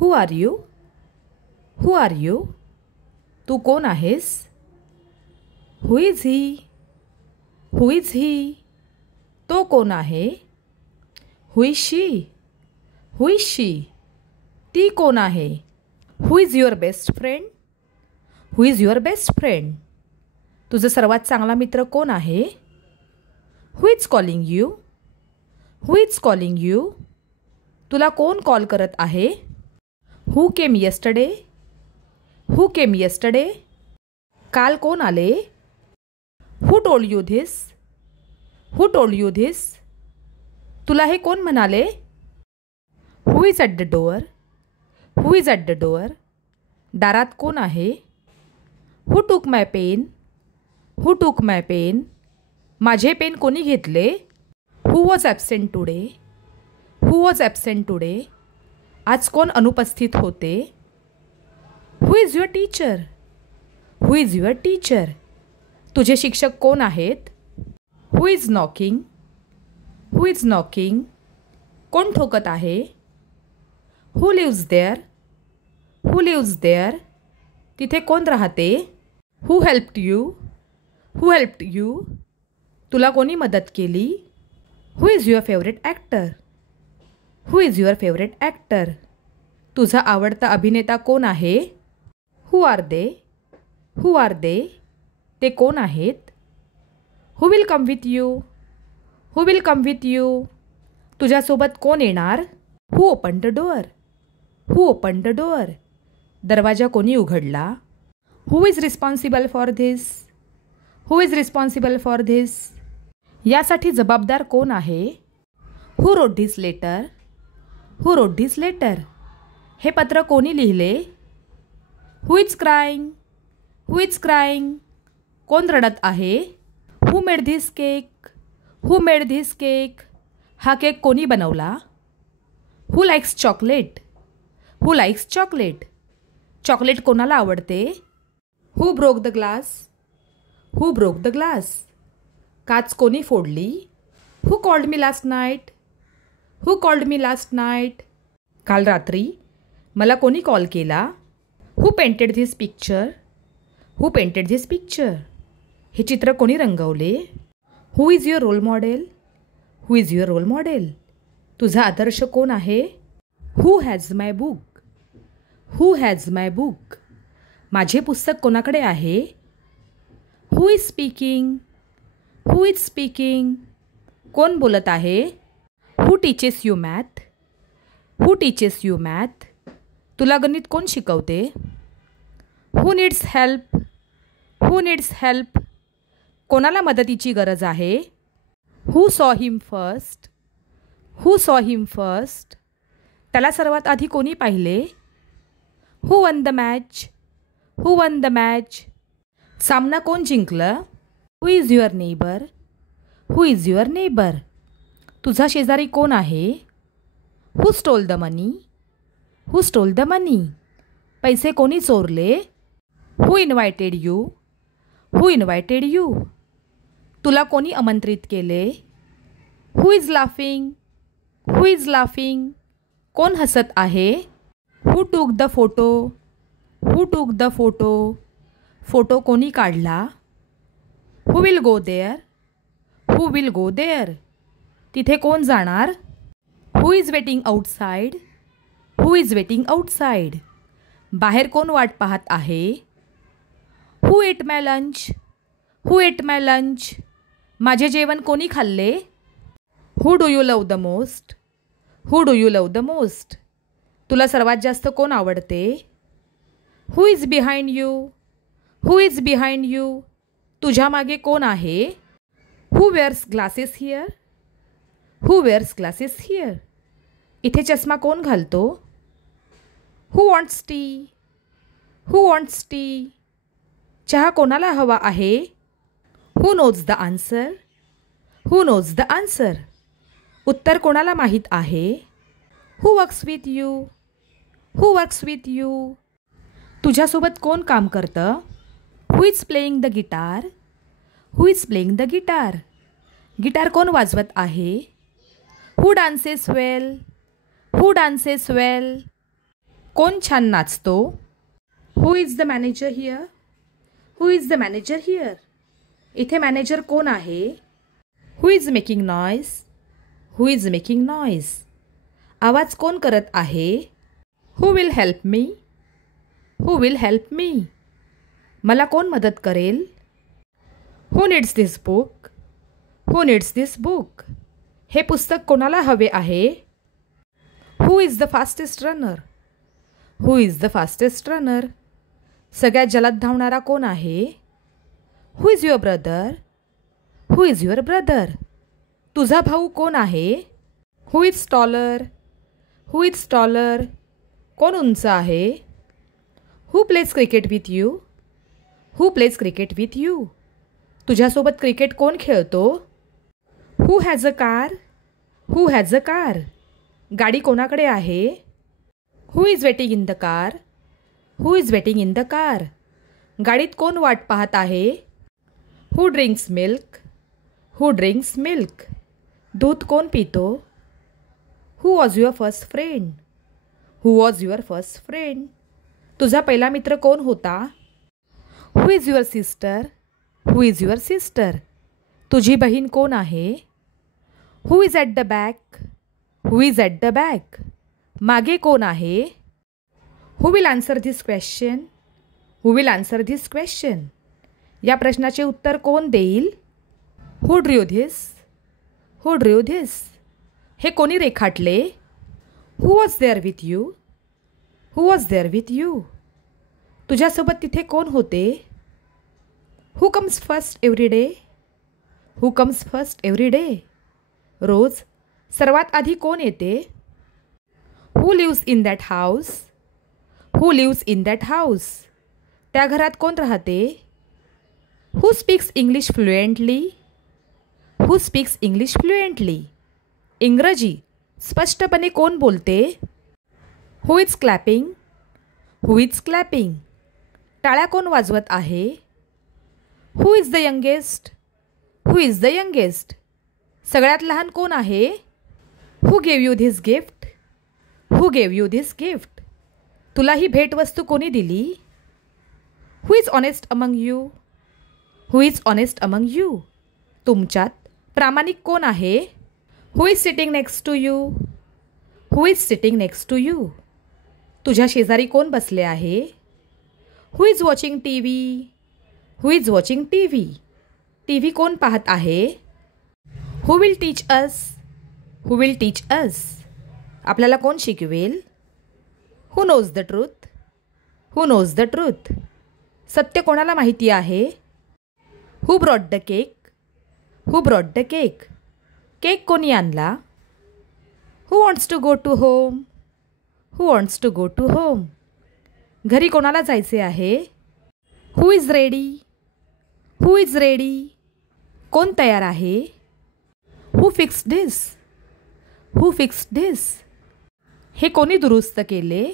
Who are you? Who are you? तू कोण आहेस? Who is he? Who is he? तो कोण आहे? Who is she? Who is she? ती कोण आहे? Who is your best friend? Who is your best friend? तुझा सर्वात चांगला मित्र कोण आहे? Who is calling you? Who is calling you? तुला कोण कॉल करत आहे? Who came yesterday? Who came yesterday? काल कोण आले? Who told you this? Who told you this? तुला हे कोण म्हणाले? हू is at the door? Who is at the door? दारात कोण आहे? हू टूक माय पेन? हू टूक माय पेन? माझे पेन कोणी घेतले? Who was absent today? Who was absent today? आज कोण अनुपस्थित होते? Who is your teacher? Who is your teacher? तुझे शिक्षक कोण आहेत? Who is knocking? Who is knocking? कोण ठोकत आहे? Who lives there? Who lives there? तिथे कोण राहते? Who helped you? Who helped you? तुला कोणी मदत केली? Who is your favourite actor? Who is your favourite actor? तुझा आवडता अभिनेता कोण आहे? Who are they? Who are they? ते कोण आहेत? Who will come with you? Who will come with you? तुझ्यासोबत कोण येणार? Who open the door? Who open the door? दरवाजा कोणी उघडला? Who is responsible for this? Who is responsible for this? यासाठी जबाबदार कोण आहे? Who wrote this letter? Who wrote this letter? हे पत्र कोणी लिहिले? Who is crying? Who is crying? कोण रडत आहे? हू made this cake? Who made this cake? हा केक कोणी बनवला? Who likes chocolate? Who likes chocolate? Chocolate कोणाला आवडते? Who broke the glass? Who broke the glass? काच कोणी फोडली? Who called me last night? Who called me last night? काल रात्री मला कोणी कॉल केला? Who painted this picture? Who painted this picture? हे चित्र कोणी रंगवले? Who is your role model? Who is your role model? तुझा आदर्श कोण आहे? Who has my book? Who has my book? माझे पुस्तक कोणाकडे आहे? Who is speaking? Who is speaking? कोण बोलत आहे? Who teaches you math? Who teaches you math? तुला गणित कोण शिकवते? Who needs help? Who needs help? कोणाला मदतीची गरज आहे? हू सॉ हिम फर्स्ट? हू सॉ हिम फर्स्ट? त्याला सर्वात आधी कोणी पाहिले? Who won the match? Who won the match? सामना कोण जिंकलं? Who is your neighbour? Who is your neighbour? तुझा शेजारी कोण आहे? Who stole the money? Who stole the money? पैसे कोणी चोरले? Who invited you? Who invited you? तुला कोणी आमंत्रित केले? Who is laughing? Who is laughing? कोण हसत आहे? हू took the photo? Who took the photo? Photo कोणी काढला? Who will go there? Who will go there? तिथे कोण जाणार? Who is waiting outside? Who is waiting outside? बाहेर कोण वाट पाहत आहे? Who ate my lunch? Who ate my lunch? माझे जेवण कोणी खाल्ले? Who do you love the most? Who do you love the most? तुला सर्वात जास्त कोण आवडते? Who is behind you? Who is behind you? तुझ्या मागे कोण आहे? हू wears glasses here? Who wears glasses here? इथे चष्मा कोण घालतो? Who wants tea? Who wants tea? चहा कोणाला हवा आहे? Who knows the answer? Who knows the answer? उत्तर कोणाला माहीत आहे? Who works with you? Who works with you? तुझ्यासोबत कोण काम करतं? Who is playing the guitar? Who is playing the guitar? Guitar कोण वाजवत आहे? Who dances well? Who dances well? कोण छान नाचतो? Who is the manager here? Who is the manager here? इथे मॅनेजर कोण आहे? Who is making noise? Who is making noise? आवाज कोण करत आहे? Who will help me? Who will help me? मला कोण मदत करेल? हू नीड्स दिस बुक? हू नीड्स दिस बुक? हे पुस्तक कोणाला हवे आहे? Who is the fastest runner? Who is the fastest runner? सगळ्यात जलद धावणारा कोण आहे? Who is your brother? Who is your brother? तुझा भाऊ कोण आहे? Who is taller? Who is taller? कोण उंच आहे? Who plays cricket with you? Who plays cricket with you? तुझ्यासोबत क्रिकेट कोण खेळतो? Who has a car? Who has a car? गाडी कोणाकडे आहे? Who is waiting in the car? Who is waiting in the car? गाडीत कोण वाट पाहत आहे? Who drinks milk? Who drinks milk? दूध कोण पितो? Who was your first friend? Who was your first friend? तुझा पहिला मित्र कोण होता? Who is your sister? Who is your sister? तुझी बहीण कोण आहे? Who is at the back? Who is at the back? मागे कोण आहे? Who will answer this question? Who will answer this question? या प्रश्नाचे उत्तर कोण देईल? Who drew this? Who drew this? हे कोणी रेखाटले? Who was there with you? Who was there with you? तुझ्यासोबत तिथे कोण होते? Who comes first every day? Who comes first every day? रोज सर्वात आधी कोण येते? Who lives in that house? Who lives in that house? त्या घरात कोण राहते? Who speaks English fluently? Who speaks English fluently? इंग्रजी स्पष्टपणे कोण बोलते? Who is clapping? Who is clapping? टाळ्या कोण वाजवत आहे? Who is the youngest? Who is the youngest? सगळ्यात लहान कोण आहे? Who gave you this gift? Who gave you this gift? तुला ही भेटवस्तू कोणी दिली? Who is honest among you? Who is honest among you? तुमच्यात प्रामाणिक कोण आहे? Who is sitting next to you? Who is sitting next to you? तुझ्या शेजारी कोण बसले आहे? Who is watching T V? Who is watching T V? T V कोण पाहत आहे? Who will teach us? Who will teach us? आपल्याला कोण शिकवेल? हू knows the truth? Who knows the truth? सत्य कोणाला माहिती आहे? Who brought the cake? Who brought the cake? Cake कोणी आणला? Who wants to go to home? Who wants to go to home? घरी कोणाला जायचे आहे? Who is ready? Who is ready? कोण तयार आहे? Who fixed this? Who fixed this? हे कोणी दुरुस्त केले?